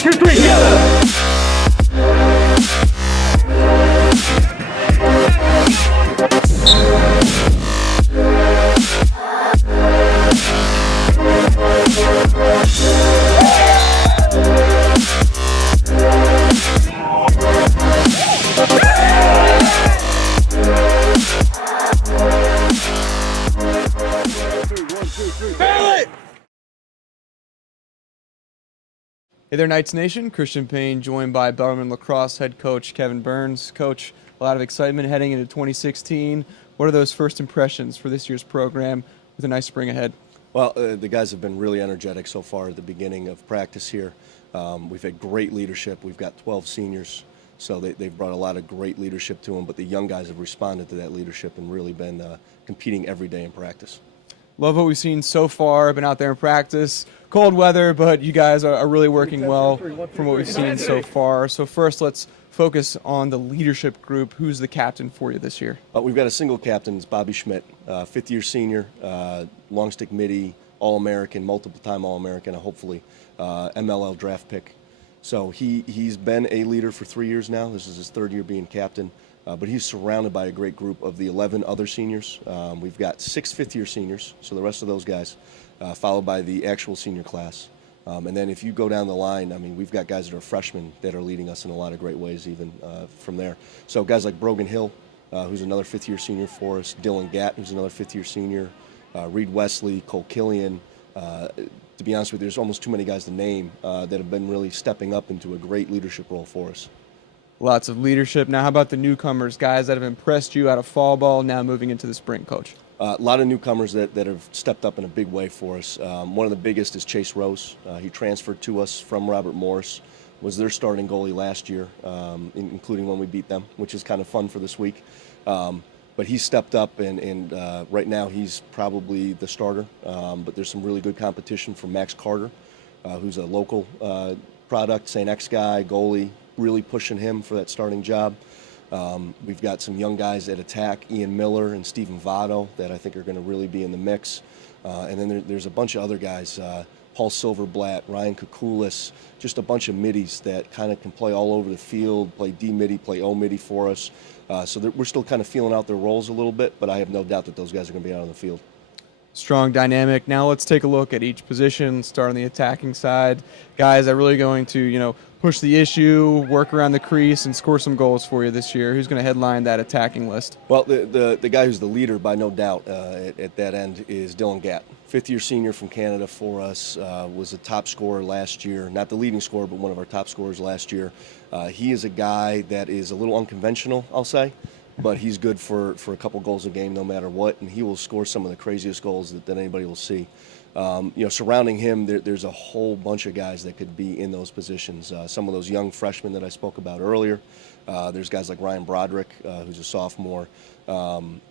2, 3, together! Hey there, Knights Nation. Christian Payne, joined by Bellarmine Lacrosse head coach Kevin Burns. Coach, a lot of excitement heading into 2016. What are those first impressions for this year's program with a nice spring ahead? Well, the guys have been really energetic so far at the beginning of practice here. We've had great leadership. We've got 12 seniors, so they've brought a lot of great leadership to them, but the young guys have responded to that leadership and really been competing every day in practice. Love what we've seen so far. Been out there in practice. Cold weather, but you guys are really working well from what we've seen so far. So first, let's focus on the leadership group. Who's the captain for you this year? We've got a single captain. It's Bobby Schmidt, fifth-year senior, long stick midi, All-American, multiple-time All-American, hopefully MLL draft pick. So he's been a leader for 3 years now. This is his third year being captain. But he's surrounded by a great group of the 11 other seniors. We've got 6 fifth-year seniors, so the rest of those guys, followed by the actual senior class. And then if you go down the line, I mean, we've got guys that are freshmen that are leading us in a lot of great ways even from there. So guys like Brogan Hill, who's another fifth-year senior for us, Dylan Gatt, who's another fifth-year senior, Reed Wesley, Cole Killian. To be honest with you, there's almost too many guys to name that have been really stepping up into a great leadership role for us. Lots of leadership. Now, how about the newcomers, guys that have impressed you out of fall ball, now moving into the spring, Coach? A lot of newcomers that have stepped up in a big way for us. One of the biggest is Chase Rose. He transferred to us from Robert Morris, was their starting goalie last year, including when we beat them, which is kind of fun for this week. But he stepped up, and right now he's probably the starter. But there's some really good competition from Max Carter, who's a local product, St. X guy, goalie, really pushing him for that starting job. We've got some young guys at attack, Ian Miller and Stephen Votto, that I think are going to really be in the mix. And then there's a bunch of other guys, Paul Silverblatt, Ryan Kukulis, just a bunch of middies that kind of can play all over the field, play D midi, play O midi for us. So we're still kind of feeling out their roles a little bit, but I have no doubt that those guys are going to be out on the field. Strong dynamic. Now let's take a look at each position, start on the attacking side. Guys that are really going to, push the issue, work around the crease, and score some goals for you this year. Who's going to headline that attacking list? Well, the guy who's the leader, by no doubt, at that end is Dylan Gatt. Fifth-year senior from Canada for us, was a top scorer last year. Not the leading scorer, but one of our top scorers last year. He is a guy that is a little unconventional, I'll say, but he's good for a couple goals a game no matter what, and he will score some of the craziest goals that anybody will see. Surrounding him, there's a whole bunch of guys that could be in those positions. Some of those young freshmen that I spoke about earlier. There's guys like Ryan Broderick, who's a sophomore.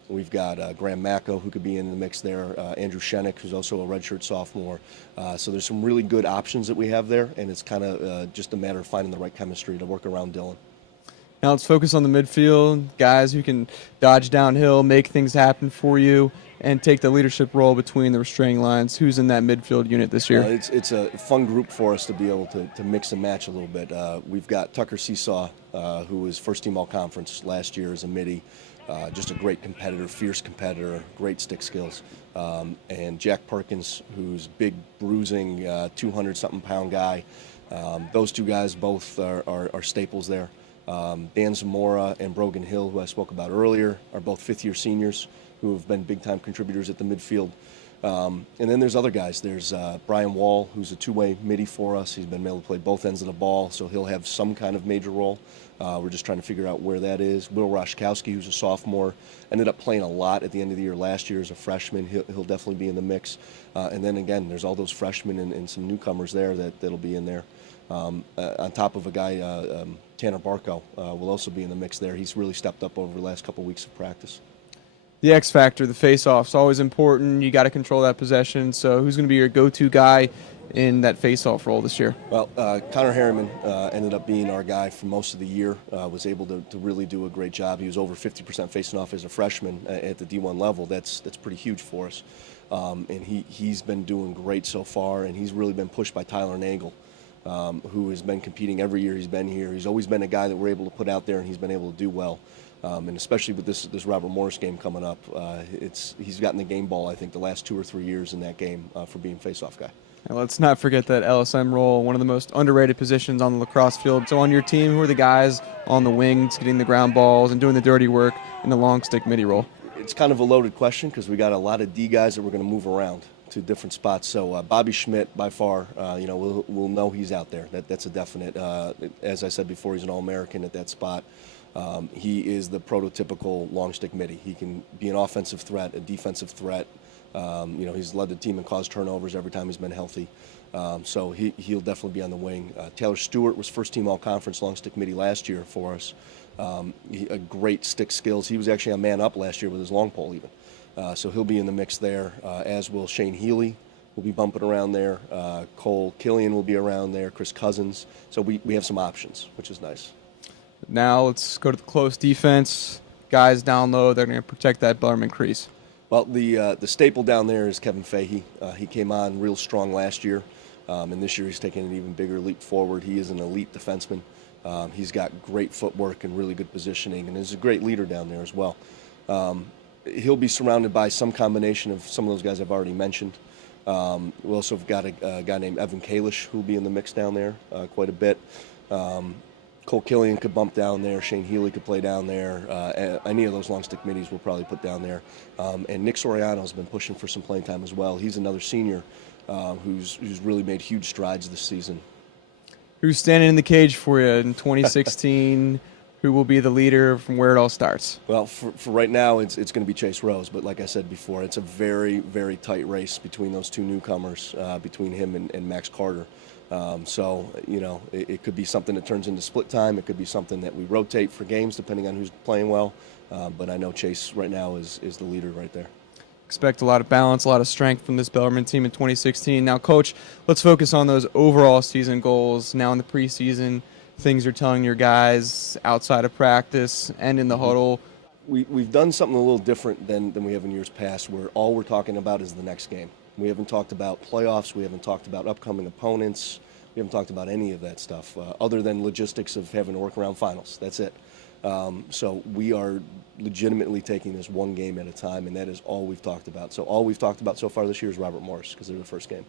We've got Graham Macko, who could be in the mix there. Andrew Shenick, who's also a redshirt sophomore. So there's some really good options that we have there, and it's kind of just a matter of finding the right chemistry to work around Dylan. Now let's focus on the midfield, guys who can dodge downhill, make things happen for you, and take the leadership role between the restraining lines. Who's in that midfield unit this year? It's a fun group for us to be able to mix and match a little bit. We've got Tucker Seesaw, who was first-team all-conference last year as a midi. Just a great competitor, fierce competitor, great stick skills. And Jack Perkins, who's big, bruising, 200-something pound guy. Those two guys both are staples there. Dan Zamora and Brogan Hill, who I spoke about earlier, are both fifth-year seniors who have been big-time contributors at the midfield. And then there's other guys. There's Brian Wall, who's a two-way midi for us. He's been able to play both ends of the ball, so he'll have some kind of major role. We're just trying to figure out where that is. Will Roshkowski, who's a sophomore, ended up playing a lot at the end of the year last year as a freshman. He'll definitely be in the mix. And then, again, there's all those freshmen and some newcomers there that'll be in there. On top of a guy, Tanner Barco, will also be in the mix there. He's really stepped up over the last couple weeks of practice. The X factor, the face-off, is always important. You got to control that possession. So who's going to be your go-to guy in that face-off role this year? Well, Connor Harriman ended up being our guy for most of the year, was able to really do a great job. He was over 50% facing off as a freshman at the D1 level. That's pretty huge for us. And he's been doing great so far, and he's really been pushed by Tyler Nagel. who has been competing every year he's been here. He's always been a guy that we're able to put out there, and he's been able to do well. And especially with this Robert Morris game coming up, he's gotten the game ball, I think, the last 2 or 3 years in that game for being face-off guy. And let's not forget that LSM role, one of the most underrated positions on the lacrosse field. So on your team, who are the guys on the wings getting the ground balls and doing the dirty work in the long stick midi role? It's kind of a loaded question because we got a lot of D guys that we're going to move around to different spots. So Bobby Schmidt, by far, we'll know he's out there. That's a definite. As I said before, he's an All-American at that spot. He is the prototypical long stick midi. He can be an offensive threat, a defensive threat. He's led the team and caused turnovers every time he's been healthy. So he'll definitely be on the wing. Taylor Stewart was first team all-conference long stick midi last year for us. A great stick skills. He was actually a man up last year with his long pole even. So he'll be in the mix there, as will Shane Healy. Will be bumping around there. Cole Killian will be around there. Chris Cousins. So we have some options, which is nice. Now let's go to the close defense. Guys down low, they're going to protect that Bellarmine crease. Well, the staple down there is Kevin Fahey. He came on real strong last year, and this year he's taken an even bigger leap forward. He is an elite defenseman. He's got great footwork and really good positioning, and is a great leader down there as well. He'll be surrounded by some combination of some of those guys I've already mentioned. We also have got a guy named Evan Kalish who will be in the mix down there quite a bit. Cole Killian could bump down there. Shane Healy could play down there. Any of those long stick middies we'll probably put down there. And Nick Soriano's been pushing for some playing time as well. He's another senior who's really made huge strides this season. Who's standing in the cage for you in 2016? Who will be the leader from where it all starts? Well, for right now, it's going to be Chase Rose. But like I said before, it's a very, very tight race between those two newcomers, between him and Max Carter. It could be something that turns into split time. It could be something that we rotate for games depending on who's playing well. But I know Chase right now is the leader right there. Expect a lot of balance, a lot of strength from this Bellarmine team in 2016. Now, Coach, let's focus on those overall season goals. Now in the preseason, things you're telling your guys outside of practice and in the huddle. We've done something a little different than we have in years past, where all we're talking about is the next game. We haven't talked about playoffs. We haven't talked about upcoming opponents. We haven't talked about any of that stuff other than logistics of having to work around finals. That's it. So we are legitimately taking this one game at a time, and that is all we've talked about. So all we've talked about so far this year is Robert Morris because they're the first game.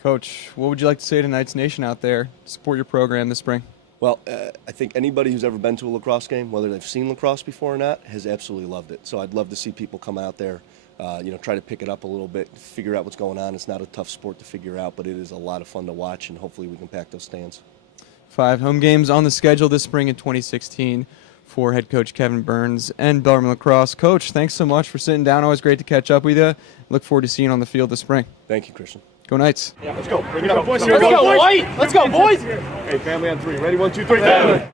Coach, what would you like to say to Knights Nation out there? Support your program this spring. Well, I think anybody who's ever been to a lacrosse game, whether they've seen lacrosse before or not, has absolutely loved it. So I'd love to see people come out there, try to pick it up a little bit, figure out what's going on. It's not a tough sport to figure out, but it is a lot of fun to watch, and hopefully we can pack those stands. 5 home games on the schedule this spring in 2016 for head coach Kevin Burns and Bellarmine Lacrosse. Coach, thanks so much for sitting down. Always great to catch up with you. Look forward to seeing you on the field this spring. Thank you, Christian. Go Knights. Yeah, let's go. Bring it up. Let's go, boys. Let's go, boys. Hey, family on 3. Ready? 1, 2, 3. Family.